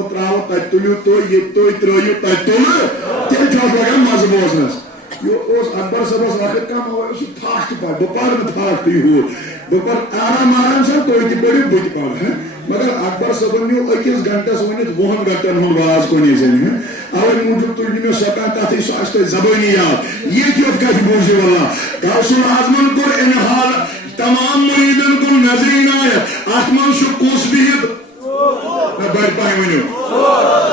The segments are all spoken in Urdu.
بہ تراو تت تُلِو تُہۍ ییٚتہِ تُہۍ ترٲیِو تتہِ تُلہٕ تیٚلہِ چھُ اتھ لگان مزٕ بوزنس یہ اکبر صٲبس وقت کم سہ فاسٹ پہ بہ پہ فاسٹ یہ بہ پہ آرام آرام سان تُہۍ تہِ پٔرِو بہٕ تہِ پرٕ مگر اکبر صٲبن نیو أکِس گنٹس ؤنِتھ 20 گنٹن ہُنٛد واز کُنی زٔنۍ اوے موٗجوٗب تُلۍ نہٕ مےٚ سۄ کانٛہہ کتھٕے سۄ آسہِ تۄہہِ زبٲنی یاد ییٚتہِ یوت کتھ بوٗزِو واللہ غوث العظمن کوٚر انحال تمام مریدن کُن نظرِ عنایت اتھ منٛز چھُ کُس بِہِتھ بڑ پہ ؤنِو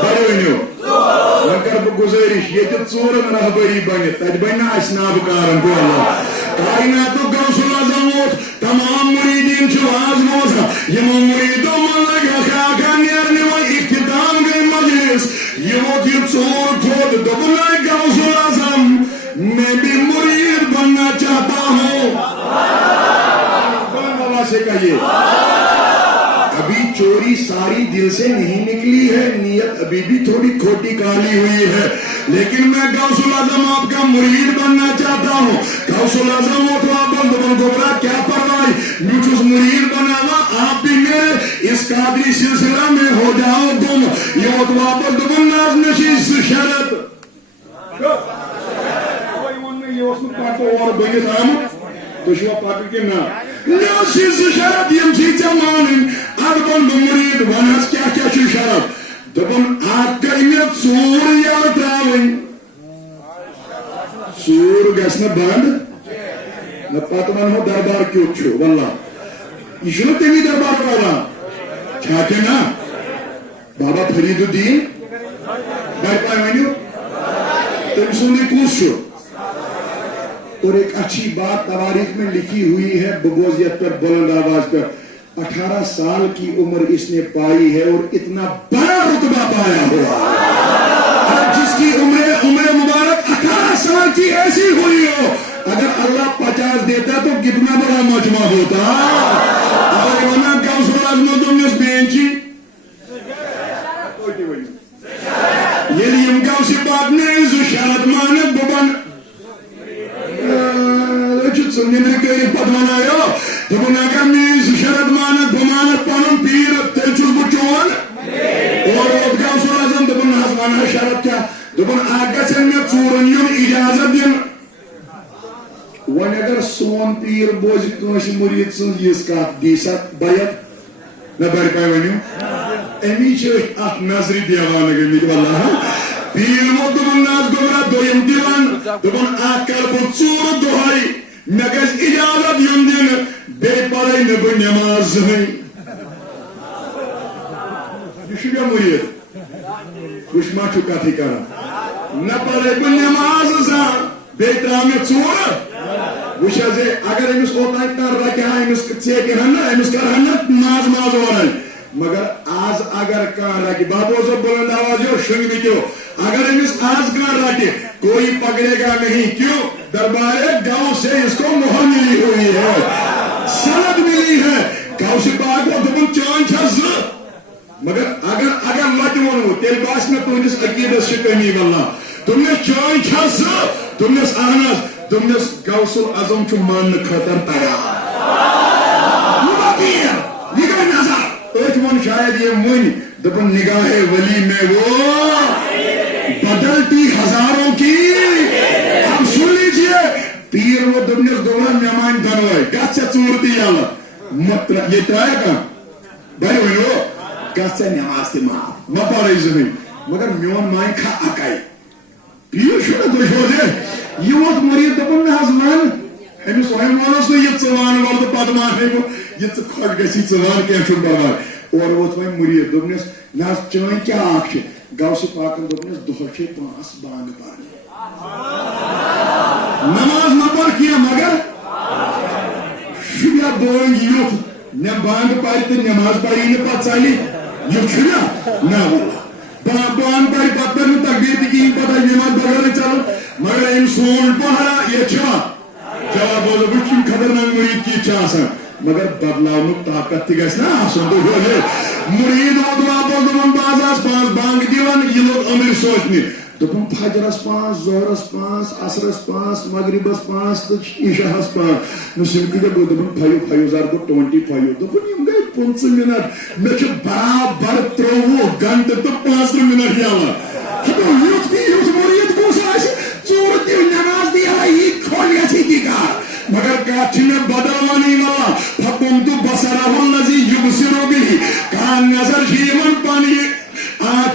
بڑٕ ؤنِو وۄنۍ کر بہٕ گُزٲرِش ییٚتہِ ژوٗرن رہبری بنِتھ تتہِ بنہِ نہٕ اسہِ نابہٕ گوٚو اللہ کائناتُک غوث العظم ووت تمام مریدین چھِ واز بوزان یِمو مریدو منٛز لگہِ اکھا نیرنہِ وۄنۍ اختتام گٔے مجلس یہِ ووت یہِ ژوٗر تھوٚد دوٚپُن اے غوث العظم میں بھی مرید بننا چاہتا ہوں بلند آواز سے کہیے ابھی چوری ساری دل سے نہیں نکلی ہے نیت ابھی بھی تھوڑی کھوٹی کالی ہوئی ہے لیکن میں غوث العظم آپ کا مرید بننا چاہتا ہوں غوث العظم وہ تو آپ گوبرا کیا پرواہ میں چھس مرید بنانا آپ بھی میرے اس قادری سلسلہ میں ہو جاؤ تم یہ تو واپس دبن ناز نشیز شرط اور بنت آمد تو شو پاک کے نا نشیز شرط یم چیز مانن ادبن مرید ونس کیا کیا چھ شرط دبن آت کئیت سور یا تراون سور گژھنہٕ بند نہ پتہٕ ونہو دربار کیُتھ چھُ واللہ یہِ چھُنہٕ تمی دربار والان چھا کہ نا بابا فرید الدین بھائی پائے ؤنِو تٔمۍ سُنٛدٕے کُس چھُ اور ایک اچھی بات تواریخ میں لکھی ہوئی ہے بغوزیت پر بلند آواز پر 18 سال کی عمر اس نے پائی ہے اور اتنا بڑا رتبہ پایا ہوا جس کی عمر مبارک 18 سال کی ایسی ہوئی ہو اگر اللہ 50 دیتا تو کتنا بڑا مجمع ہوتا اور ونان غوث العظم دوٚپنَس بینچی ییٚلہِ یِم غوث پاک نے زٕ شرط مانکھ بہٕ بن نیٚبرٕ کٔرِتھ پتہٕ ونایو دوٚپُن اگر میٲنۍ زٕ شرط مانکھ بہٕ مانکھ پنُن پیٖر تیٚلہِ چھُس بہٕ چون اور ووت غوث العظم دوٚپُن نہ حظ ون حظ شرط کیٛاہ دوٚپُن اکھ گژھن مےٚ ژوٗرن یُن اجازت دِنہٕ وۄنۍ اگر سون پیٖر بوزِ کٲنٛسہِ مُریٖد سٕنٛز یِژھ کتھ دی سا بیعت نہ بڑِ پاے ؤنِو امی چھِ أسۍ اتھ نظرِ دیوانہٕ گٔمٕتۍ واللہ پیٖر ووت دوٚپُن نہ حظ گوٚبرا دوٚیِم تہِ ون دوٚپُن اکھ کرٕ بہٕ ژوٗرٕ دۄہے مےٚ گژھِ اجازت یُن دِنہٕ بیٚیہِ پرے نہٕ بہٕ نٮ۪ماز زٕہٕنۍ یہِ چھُ مےٚ مُریٖد وٕچھ ما چھُ کتھٕے کران نہ پرے بہٕ نٮ۪ماز زانٛہہ بیٚیہِ تراو مےٚ ژوٗرٕ وٕچھ حظ اگر أمِس اوتانۍ تام رٹہِ ہا أمِس ژیٹہِ ہن نہ أمِس کرہن نہ ماز اورے مگر آز اگر کانٛہہ رٹہِ بہٕ بوزو بلند آواز یو شنگنٕکیو اگر أمِس آز کانٛہہ رٹہِ کوئی پکڑے گا نہیں کیوں دربار گاؤں سے اس کو مہر ملی ہوئی ہے سند ملی ہے غوث پاک کو دوٚپُن چٲنۍ چھا زٕ مگر اگر لٹہِ ووٚنوٕ تیٚلہِ باسہِ مےٚ تُہنٛدِس عقیٖدس چھِ کٔمی واللہ دوٚپنَس چٲنۍ چھا زٕ دوٚپنَس اہن حظ دوٚپنَس غوث العظم چھُ ماننہٕ خٲطرٕ تیار یہ گٔے نظر أتھۍ ووٚن شاید یہِ وٕنۍ دوٚپُن نگاہ ولی میں وہ بدلتی ہزاروں کی اب سن لیجیے پیر وہ دوٚپنَس گوٚبرا مےٚ مانہِ دۄنوے گژھ ژےٚ ژوٗر تہِ یلہٕ ییٚتہِ ترٛایہِ کانٛہہ بھائی ؤنِو گژھ ژےٚ نٮ۪ماز تہِ معاف مہ پرے زٕہٕنۍ مگر میون مانہِ کھا اکے پیٖر چھُنہ تُہۍ بوزے یہِ ووت مُریٖد دوٚپُن نہ حظ ون أمِس وۄنۍ ووٚنُس نہٕ یہِ ژٕ وَن وَلہٕ تہٕ پتہٕ وَنے بہٕ یہِ ژٕ خۄش گژھی ژٕ وَن کیٚنٛہہ چھُنہٕ پرواے اورٕ ووت وۄنۍ مُریٖد دوٚپنَس نہ حظ چٲنۍ کیٛاہ اکھ چھِ غوث پاکن دوٚپنَس دۄہس چھے 5 بانٛگ پرنہِ نماز نہ پر کینٛہہ مگر شُریا بٲنٛگۍ یُتھ مےٚ بانٛگ پرِ تہٕ نٮ۪ماز پری نہٕ پتہٕ ژَلہِ یُتھ چھُنہ نہ واللہ بانٛگ پرِ پتہٕ کر نہٕ تقبیٖر تہِ کِہیٖنۍ پتہٕ نٮ۪ماز بغٲرٕے ژَلُن مگر أمۍ سون پہرا ییٚتہِ چھا جواب بوزو وٕچھ یِم خطرناک مُریٖد کِتھ چھِ آسان مگر بدلاونُک طاقت تہِ گژھِ نہ آسُن تُہۍ بوزے مُریٖد ووت واپس دوٚپُن بہٕ حظ آسہٕ 5 بانٛگ دِوان یہِ لوٚگ أمِر سونٛچنہِ دوٚپُن فجرس 5 ظہرس 5 عصرس 5 مغربس 5 تہٕ عشاہس 5 نہٕ سِم کۭتیاہ گوٚو دوٚپُن 5 5 گوٚو 25 دوٚپُن یِم گٔے 15 منٹ میں برابر 30 گھنٹہ تو 15 منٹ یلہ یوت مرید کس ژور دیو نماز دیا یہ کھول یہ کار مگر کت میں بدل ونی والا فقمت بصرہ الذی یبصر به کہا نظر شیمن پانی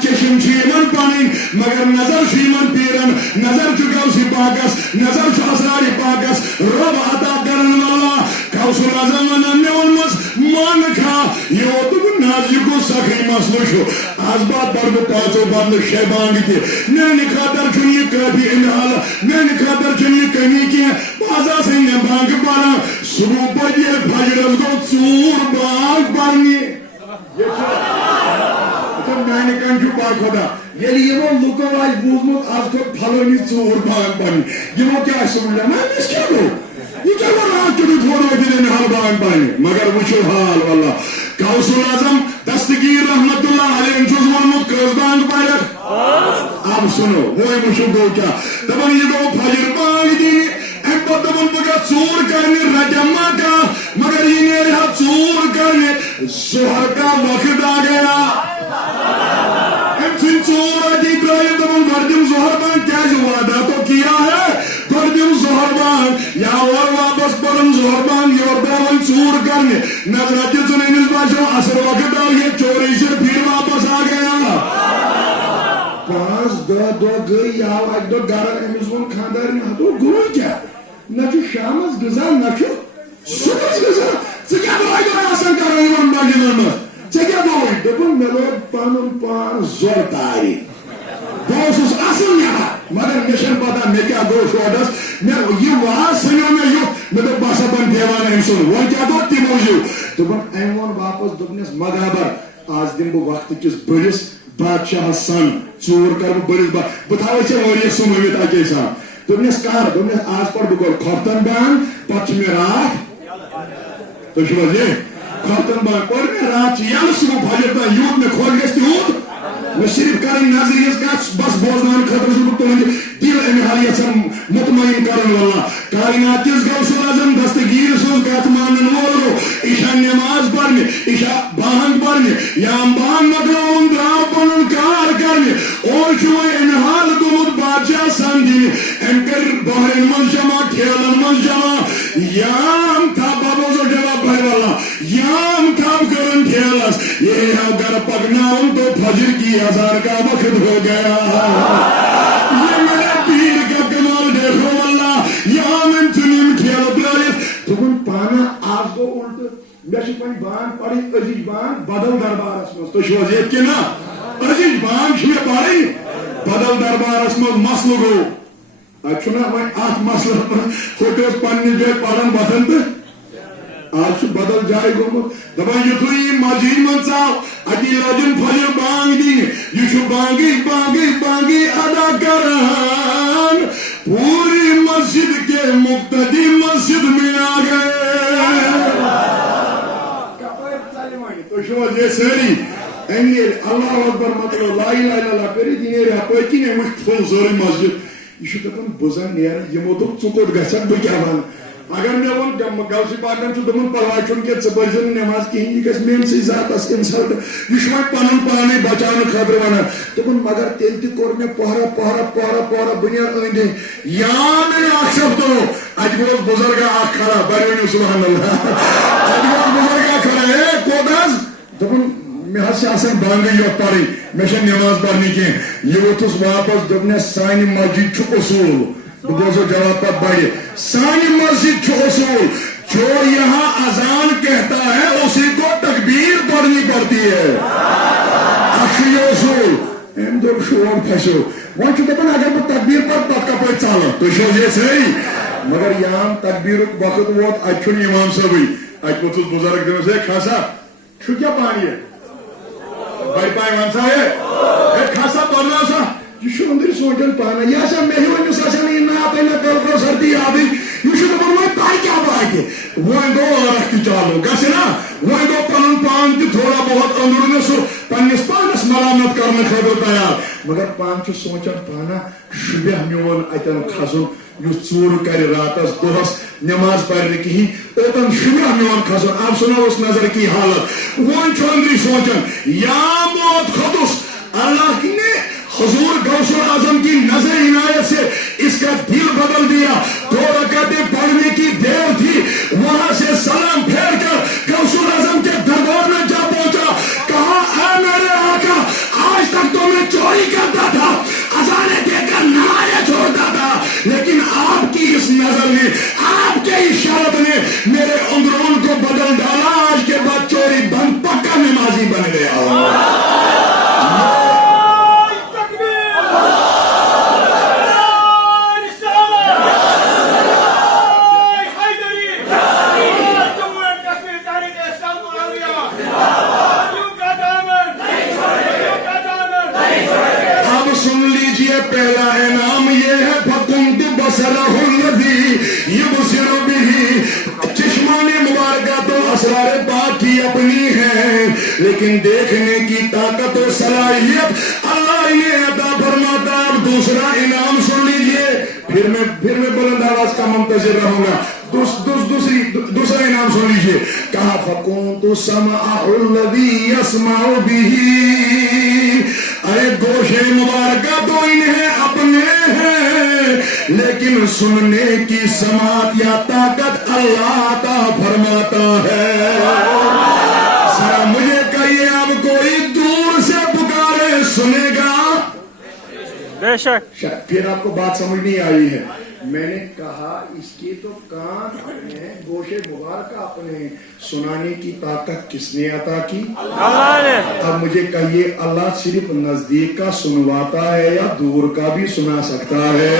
چشم شیمن پانی مگر نظر شیمن پیرن نظر چکوسی پاکس نظر چھ اسرار پاکس رب عطا کرن والا کوثر اعظم ونن ونمس مان کھا یہ تو نازی کو سخی مسئلہ شو آز بات پر کو پانچوں بدل شیبانگ تھی میرے خاطر چنی کافی انحال میرے خاطر چنی کمی کی بازا سے نبانگ پانا صبح پڑھے فجر کو چور بانگ پڑھنی میانہ کن پا خدا یل یمو لکو آج بوزمت آج کو پھلونی ژور بانگ پڑھنی یمو کیا سمجھا میں اس کیا گو یہ کیا وہ رات کے بھی تھوڑا دن حال بانگ پڑھنی مگر وچھو حال واللہ کوثر اعظم دستگیر رحمت اللہ علیہ جز ورمت کس بانگ پڑھک اب سنو وہ وچھو گو کیا دبن یہ گو فجر بانگ دینی ام پہ دبن بگا ژور کرنے رجمہ کا مگر یہ نیرہا ژور کرنے ظہر کا وقت آ گیا ژور آجی ترائیم دبن گردم ظہر بانگ کیا جو وعدہ تو کیا ہے گردم ظہر بانگ یا اور واپس پڑھن ظہر بانگ یور داون ژور کرنے نظرات چنینس باشو اثر وقت آ گیا چوری سے پھر واپس آ گیا 5 دو گئی یا اک دو گھر امس ون خاندار نہ تو گو کیا نہ کہ شامس غذا نہ کہ صبح غذا ژکیا دوائی دوائی آسان کر رہی ون باغن میں ژکیا دوائی دپن مے لوگ پانن پان زور تاری بہت اصل نیا مگر مشن پتہ مے کیا گو شوڈس میں یہ واز سنو میں یہ میں تو باسا بن دیوان انسان وہ کیا دو تی موجو دپن ایمون واپس دپنس مگابر آج دن بہ وقت کس بڑس بادشاہ سن ژور کر بڑس بتاو چھ اور یہ سمجھت اکے سان دپنس کار دپنس آج پر بہ کھوتن بان پچ میں رات تو شو یہ کھوتن بان پر میں رات یل صبح فجر تا یوت میں کھول گس تیوت میں صرف کریں نظریس کا بس بوزنان خطر سے تو دل انحالیت سے مطمئن کرن والا کائنات کس غوث اعظم دستگیر سوز کات مانن وولو عشاء نماز پڑھنے عشاء بانگ پڑھنے یام بانگ مکرون دراو پنن کار کرنے اور شوئی انحال گمت بادشاہ سندین انکر بحرین من جمع کھیلن من جمع یام تھا بابوزو جواب بھائی والا یام تھا کرن کھیلس یہ ہے گر پگناؤں تو فجر کی ہزار کا وقت ہو گیا یہ میرے پیر کا کمال دیکھو واللہ یہاں میں چنیم کھیل اترائیس تو کن پانا آپ کو الٹ میں شکوانی بان پڑی عزیز بان بدل دربار اسمس تو شو عزیز کے نا عزیز بان شوئے پڑی بدل دربار اسمس مسل گو اچھونا میں آت مسل خوٹوس پانی جو پڑھن بطن تو آج بدل جائے گو دبا یتوی مجید منصاو اکی لجن فجر بانگ دی یشو بانگی بانگی بانگی ادا کران پوری مسجد کے مقتدی مسجد میں آ گئے تو شو یہ سری انگیل اللہ اکبر مطلب لا الہ الا اللہ کری دینی رہا پاکی نے مجھ فل زوری مسجد یشو تکن بزن نیرہ یہ مدد چکوٹ گسک بکیا بانا اگر میں وہ گوسی پاکن چو دمن پروائی چون کے چپرزن نماز کی ہی کس مین سی ذات اس انسلٹ یشوائے پانن پانے بچانے خبر وانا دمن مگر تیل تی کور میں پہرا پہرا پہرا پہرا بنیاد آئندے یا میں آخشب تو اج بروز بزرگا آخ کھرا بریونی سبحان اللہ اج بروز بزرگا کھرا ہے کوداز دمن میں ہر سے آسان بانگی یا پاری میں شن نماز پڑھنی کی یہ وہ تس واپس دبنے سانی مسجد چھو اصول دوسرے جواب پر بڑھئے سانی مسجد چھو اصول جو یہاں اذان کہتا ہے اسی کو تکبیر پڑھنی پڑتی ہے اخشی اصول ایم دور شوار پھیسو وہاں چھو دبن اگر وہ تکبیر پر پت کا پڑھ چالا تو شو یہ صحیح مگر یہاں تکبیر وقت وقت اچھنی امام صاحبی اچھ وہ تس بزرگ دنوں سے کھاسا چھو کیا پانی ہے بھائی پائیں وانسا ہے ایک کھاسا پڑھنا سا یہ شو اندر سوچن پانا یہ سا میں ہی ونیو سا نہیں نا آتا ہے نا کل کو سردی آدھی یہ تہ کیا باتہ وہ گو عرق چالو گھس نا وہ گو پن پان تہ تھوڑا بہت اندر سہ پنس پانس ملامت کرنے خاطر تیار مگر پان سوچان پانا شبہ میون اتن کھسن یس ژور کر راتس دہس نماز پڑھنے کہین اوتن شبہ میون کھسن اب سنوس نظر کی حالت وہ اندری سوچان یا موت خودس اللہ نے حضور غوث اعظم کی نظر عنایت سے اس کا دل بدل دیا 2 رکعتیں پڑھنے کی دیر تھی وہاں سے سلام پھیر کر غوث اعظم کے دربار میں جا پہنچا کہا اے میرے آقا آج تک تو میں چوری کرتا تھا اذانیں دے کر نمازیں چھوڑتا تھا لیکن آپ کی اس نظر نے آپ کے اشارت نے میرے اندرون کو بدل ڈالا آج کے بعد چوری بند پکا نمازی بن گیا پہلا انعام یہ ہے فَكُنْتُ بَصَرَهُ الَّذِي يُبْصِرُ بِهِ چشمان مبارکہ تو اسرار پاک کی اپنی ہے لیکن دیکھنے کی طاقت و صلاحیت اللہ انہیں عطا فرماتا ہے اب دوسرا انعام سن لیجئے پھر میں بلند آواز کا منتظر رہوں گا دوسرا انعام سن لیجئے کہا فَكُنْتُ سَمْعَهُ الَّذِي يَسْمَعُ بِهِ ارے گوشے مبارکہ تو انہیں اپنے ہیں لیکن سننے کی سماعت یا طاقت اللہ عطا فرماتا ہے ذرا مجھے کہیے اب کوئی دور سے پکارے سنے گا بے شک پھر آپ کو بات سمجھ نہیں آئی ہے میں نے کہا اس کی تو کان اپنے ہیں گوشے مبارکہ اپنے ہیں سنانے کی طاقت کس نے عطا کی اللہ نے اب مجھے کہیے اللہ صرف نزدیک کا سنواتا ہے یا دور کا بھی سنا سکتا ہے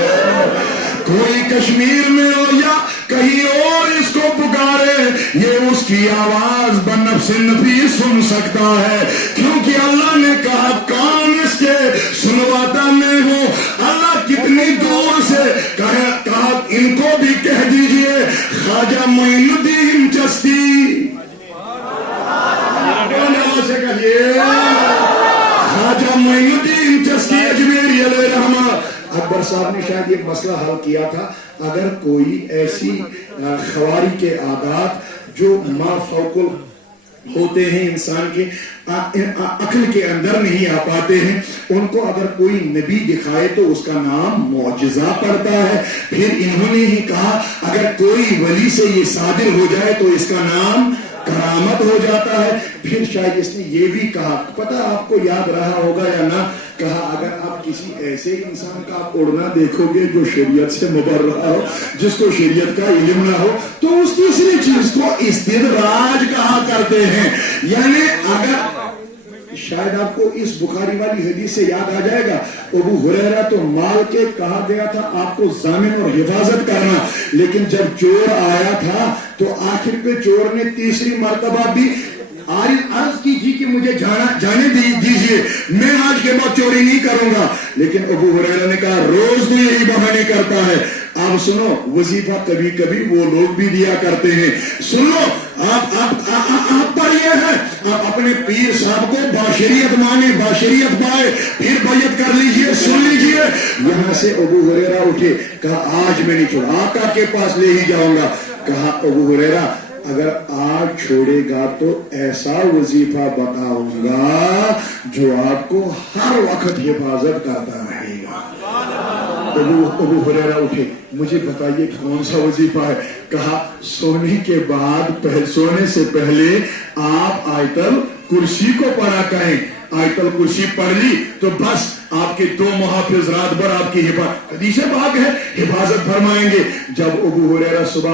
کوئی کشمیر میں ہو یا کہیں اور اس کو پکارے یہ اس کی آواز بنفس نفی سن سکتا ہے کیونکہ اللہ نے کہا کان اس کے سنواتا میں ہوں اللہ کتنی دور سے کہا ان کو بھی کہہ دیجئے خواجہ معین الدین چشتی سے کہیے خواجہ معین الدین چشتی اجمیری علیہ رحمہ اکبر صاحب نے شاید یہ مسئلہ حل کیا تھا اگر کوئی ایسی خواری کے عادات جو ما فوق ہوتے ہیں انسان کے عقل کے اندر نہیں آ پاتے ہیں ان کو اگر کوئی نبی دکھائے تو اس کا نام معجزہ پڑتا ہے پھر انہوں نے ہی کہا اگر کوئی ولی سے یہ صادر ہو جائے تو اس کا نام کرامت ہو جاتا ہے پھر شاید اس نے یہ بھی کہا پتہ آپ کو یاد رہا ہوگا یا نہ کہا اگر آپ کسی ایسے انسان کا آپ اڑنا دیکھو گے جو شریعت سے مبرہ ہو جس کو شریعت کا علم نہ ہو تو اس تیسری چیز کو استدراج کہا کرتے ہیں یعنی اگر شاید آپ کو اس بخاری والی حدیث سے یاد آ جائے گا ابو ہریرہ تو مال کے کہا گیا تھا آپ کو ضامن اور حفاظت کرنا لیکن جب چور آیا تھا تو آخر پہ چور نے تیسری مرتبہ بھی عرض کی تھی کہ مجھے جانے دیجئے میں آج کے بعد چوری نہیں کروں گا لیکن ابو ہریرہ نے کہا روز تو یہی بہانے کرتا ہے آپ سنو وظیفہ کبھی کبھی وہ لوگ بھی دیا کرتے ہیں سنو آپ پر یہ ہے آپ اپنے پیر صاحب کو باشریت مانے باشریت پائے پھر بیعت کر لیجئے سن لیجئے یہاں سے ابو ہریرہ اٹھے کہا آج میں نہیں چھوڑا آقا کے پاس لے ہی جاؤں گا کہا ابو ہریرہ اگر آج چھوڑے گا تو ایسا وظیفہ بتاؤں گا جو آپ کو ہر وقت حفاظت کرتا رہے گا ابو ہریرہ اٹھے مجھے بتائیے کون سا وظیفہ ہے کہا سونے کے بعد سونے سے پہلے آپ آیت الکرسی کو پڑھا کریں آیت الکرسی پڑھ لی تو بس آپ کے 2 محافظ رات بھر آپ کی حدیث پاک ہے حفاظت فرمائیں گے جب ابو ہریرہ صبح